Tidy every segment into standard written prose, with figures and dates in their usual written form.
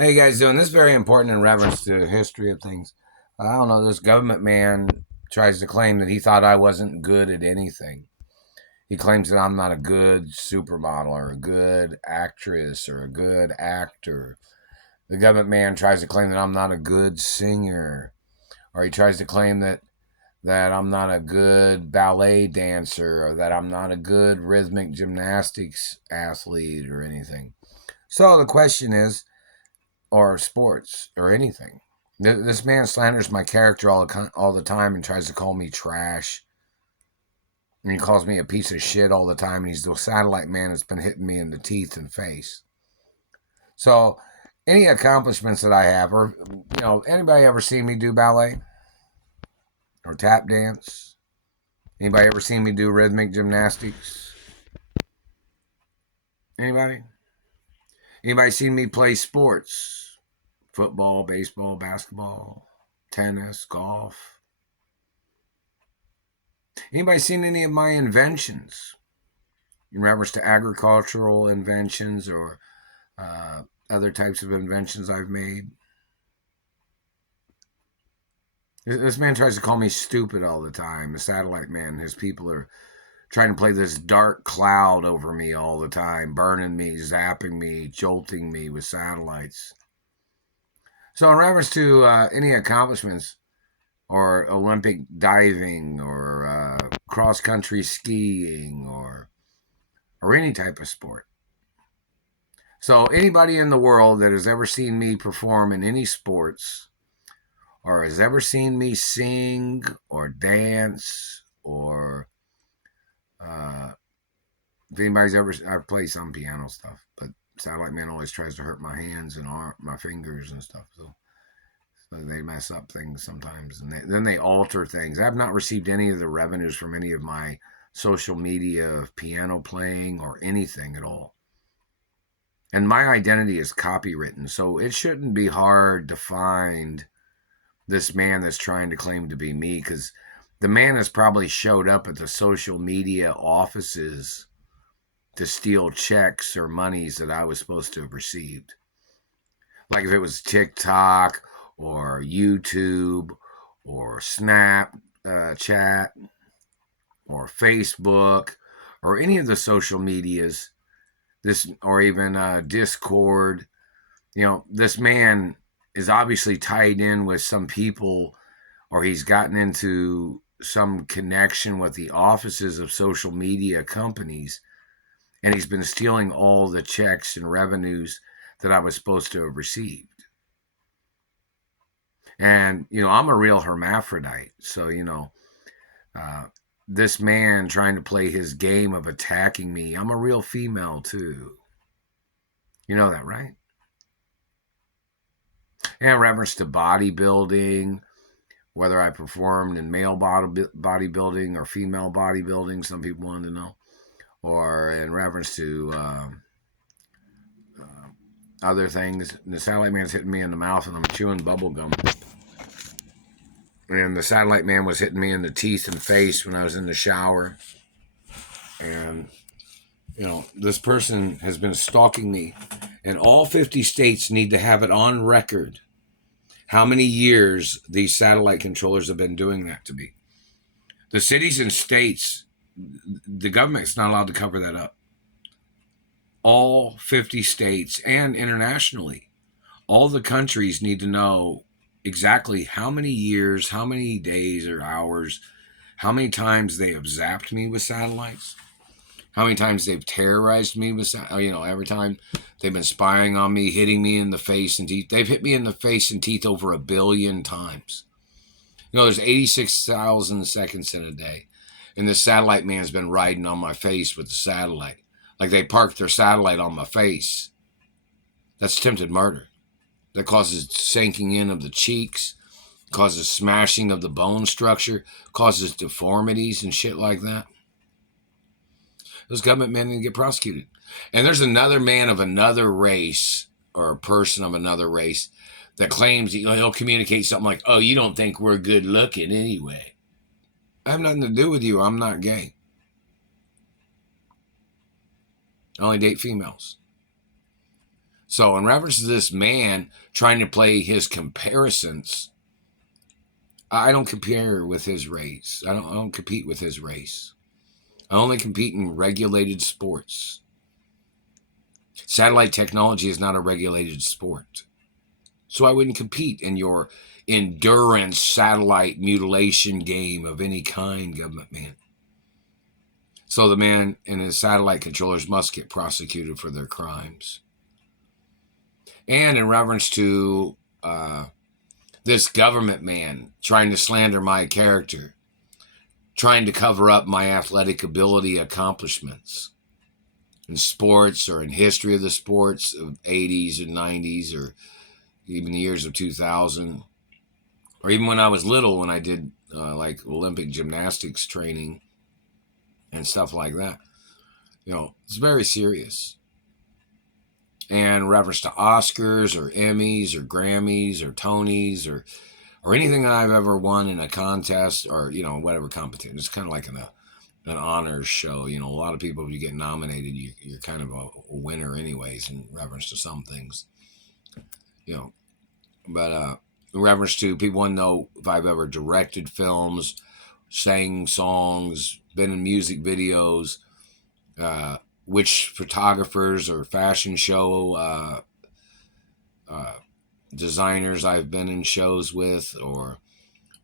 How you guys doing? This is very important in reference to the history of things. I don't know. This government man tries to claim that he thought I wasn't good at anything. He claims that I'm not a good supermodel or a good actress or a good actor. The government man tries to claim that I'm not a good singer, or he tries to claim that I'm not a good ballet dancer, or that I'm not a good rhythmic gymnastics athlete or anything. So the question is, or sports or anything. This man slanders my character all the time and tries to call me trash. And he calls me a piece of shit all the time. And he's the satellite man that's been hitting me in the teeth and face. So, any accomplishments that I have, or anybody ever seen me do ballet or tap dance? Anybody ever seen me do rhythmic gymnastics? Anybody? Anybody seen me play sports? Football, baseball, basketball, tennis, golf? Anybody seen any of my inventions in reference to agricultural inventions or other types of inventions I've made? This man tries to call me stupid all the time. The satellite man, his people are trying to play this dark cloud over me all the time, burning me, zapping me, jolting me with satellites. So in reference to any accomplishments, or Olympic diving, or cross-country skiing, or any type of sport. So anybody in the world that has ever seen me perform in any sports, or has ever seen me sing or dance, or if anybody's ever, I've played some piano stuff, but Satellite Man always tries to hurt my hands and my fingers and stuff. So they mess up things sometimes, and then they alter things. I've not received any of the revenues from any of my social media of piano playing or anything at all. And my identity is copywritten, so it shouldn't be hard to find this man that's trying to claim to be me, because the man has probably showed up at the social media offices to steal checks or monies that I was supposed to have received. Like if it was TikTok or YouTube or Snapchat or Facebook or any of the social medias, or even Discord, this man is obviously tied in with some people, or he's gotten into some connection with the offices of social media companies, and he's been stealing all the checks and revenues that I was supposed to have received. And, I'm a real hermaphrodite. So, this man trying to play his game of attacking me, I'm a real female too. You know that, right? And in reference to bodybuilding, whether I performed in male bodybuilding or female bodybuilding, some people wanted to know, or in reference to other things. The satellite man's hitting me in the mouth and I'm chewing bubble gum. And the satellite man was hitting me in the teeth and face when I was in the shower. And, this person has been stalking me. And all 50 states need to have it on record how many years these satellite controllers have been doing that to me. The cities and states, the government's not allowed to cover that up. All 50 states and internationally, all the countries need to know exactly how many years, how many days or hours, how many times they have zapped me with satellites, how many times they've terrorized me with, every time they've been spying on me, hitting me in the face and teeth. They've hit me in the face and teeth over 1 billion times. There's 86,000 seconds in a day. And this satellite man's been riding on my face with the satellite. Like they parked their satellite on my face. That's attempted murder. That causes sinking in of the cheeks, causes smashing of the bone structure, causes deformities and shit like that. Those government men didn't get prosecuted. And there's another man of another race, or a person of another race, that claims he'll communicate something like, oh, you don't think we're good looking anyway. I have nothing to do with you. I'm not gay. I only date females. So in reference to this man trying to play his comparisons, I don't compare with his race. I don't compete with his race. I only compete in regulated sports. Satellite technology is not a regulated sport. So I wouldn't compete in your endurance satellite mutilation game of any kind, government man. So the man and his satellite controllers must get prosecuted for their crimes. And in reference to this government man trying to slander my character, trying to cover up my athletic ability accomplishments in sports or in history of the sports of 80s and 90s or even the years of 2000, or even when I was little when I did like Olympic gymnastics training and stuff like that. You know, it's very serious. And in reference to Oscars or Emmys or Grammys or Tonys or anything I've ever won in a contest or, you know, whatever competition. It's kind of like an honors show. You know, a lot of people, if you get nominated, you're kind of a winner anyways in reference to some things. You know, but in reference to people want to know if I've ever directed films, sang songs, been in music videos, which photographers or fashion show designers I've been in shows with, or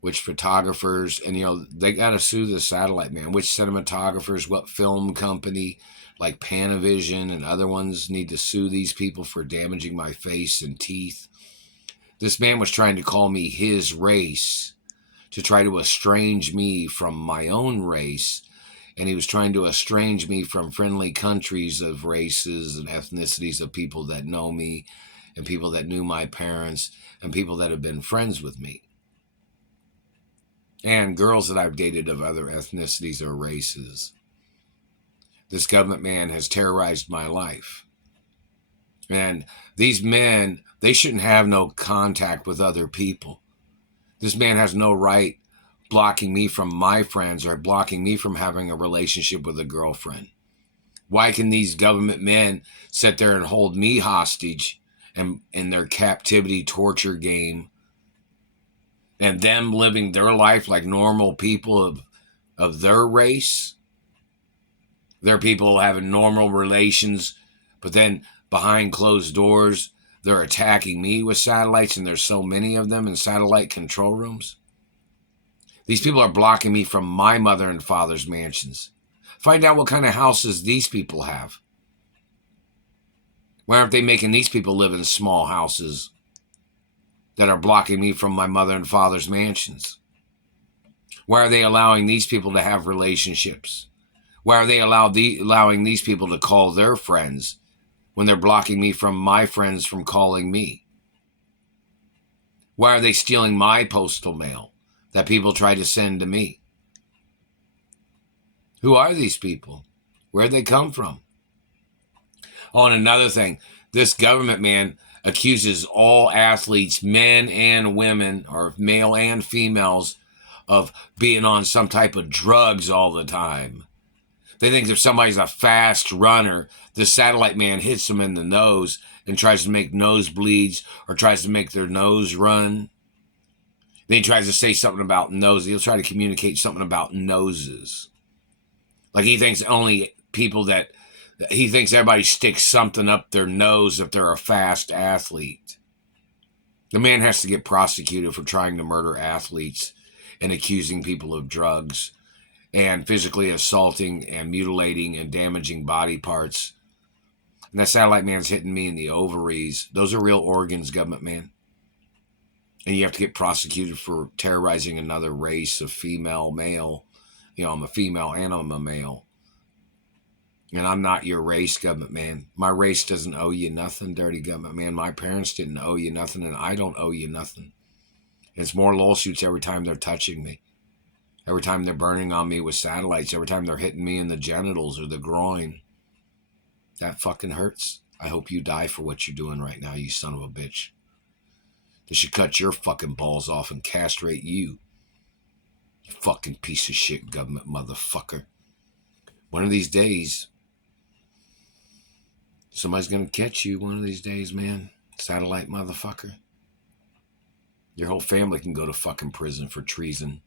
which photographers, and you know, they got to sue the satellite man, which cinematographers, what film company like Panavision and other ones need to sue these people for damaging my face and teeth. This man was trying to call me his race to try to estrange me from my own race, and he was trying to estrange me from friendly countries of races and ethnicities of people that know me and people that knew my parents and people that have been friends with me. And girls that I've dated of other ethnicities or races. This government man has terrorized my life. And these men, they shouldn't have no contact with other people. This man has no right blocking me from my friends or blocking me from having a relationship with a girlfriend. Why can these government men sit there and hold me hostage and in their captivity torture game, and them living their life like normal people of their race? Their people having normal relations, but then behind closed doors, they're attacking me with satellites, and there's so many of them in satellite control rooms. These people are blocking me from my mother and father's mansions. Find out what kind of houses these people have. Why aren't they making these people live in small houses that are blocking me from my mother and father's mansions? Why are they allowing these people to have relationships? Why are they allowing these people to call their friends when they're blocking me from my friends from calling me? Why are they stealing my postal mail that people try to send to me? Who are these people? Where'd they come from? Oh, and another thing, this government man accuses all athletes, men and women, or male and females, of being on some type of drugs all the time. They think if somebody's a fast runner, the satellite man hits them in the nose and tries to make nosebleeds or tries to make their nose run. Then he tries to say something about nose. He'll try to communicate something about noses. Like he thinks everybody sticks something up their nose if they're a fast athlete. The man has to get prosecuted for trying to murder athletes and accusing people of drugs and physically assaulting and mutilating and damaging body parts. And that satellite man's hitting me in the ovaries. Those are real organs, government man. And you have to get prosecuted for terrorizing another race of female, male. You know, I'm a female and I'm a male. And I'm not your race, government man. My race doesn't owe you nothing, dirty government man. My parents didn't owe you nothing, and I don't owe you nothing. And it's more lawsuits every time they're touching me. Every time they're burning on me with satellites. Every time they're hitting me in the genitals or the groin. That fucking hurts. I hope you die for what you're doing right now, you son of a bitch. They should cut your fucking balls off and castrate you. You fucking piece of shit government motherfucker. One of these days, Somebody's going to catch you one of these days, man. Satellite motherfucker. Your whole family can go to fucking prison for treason.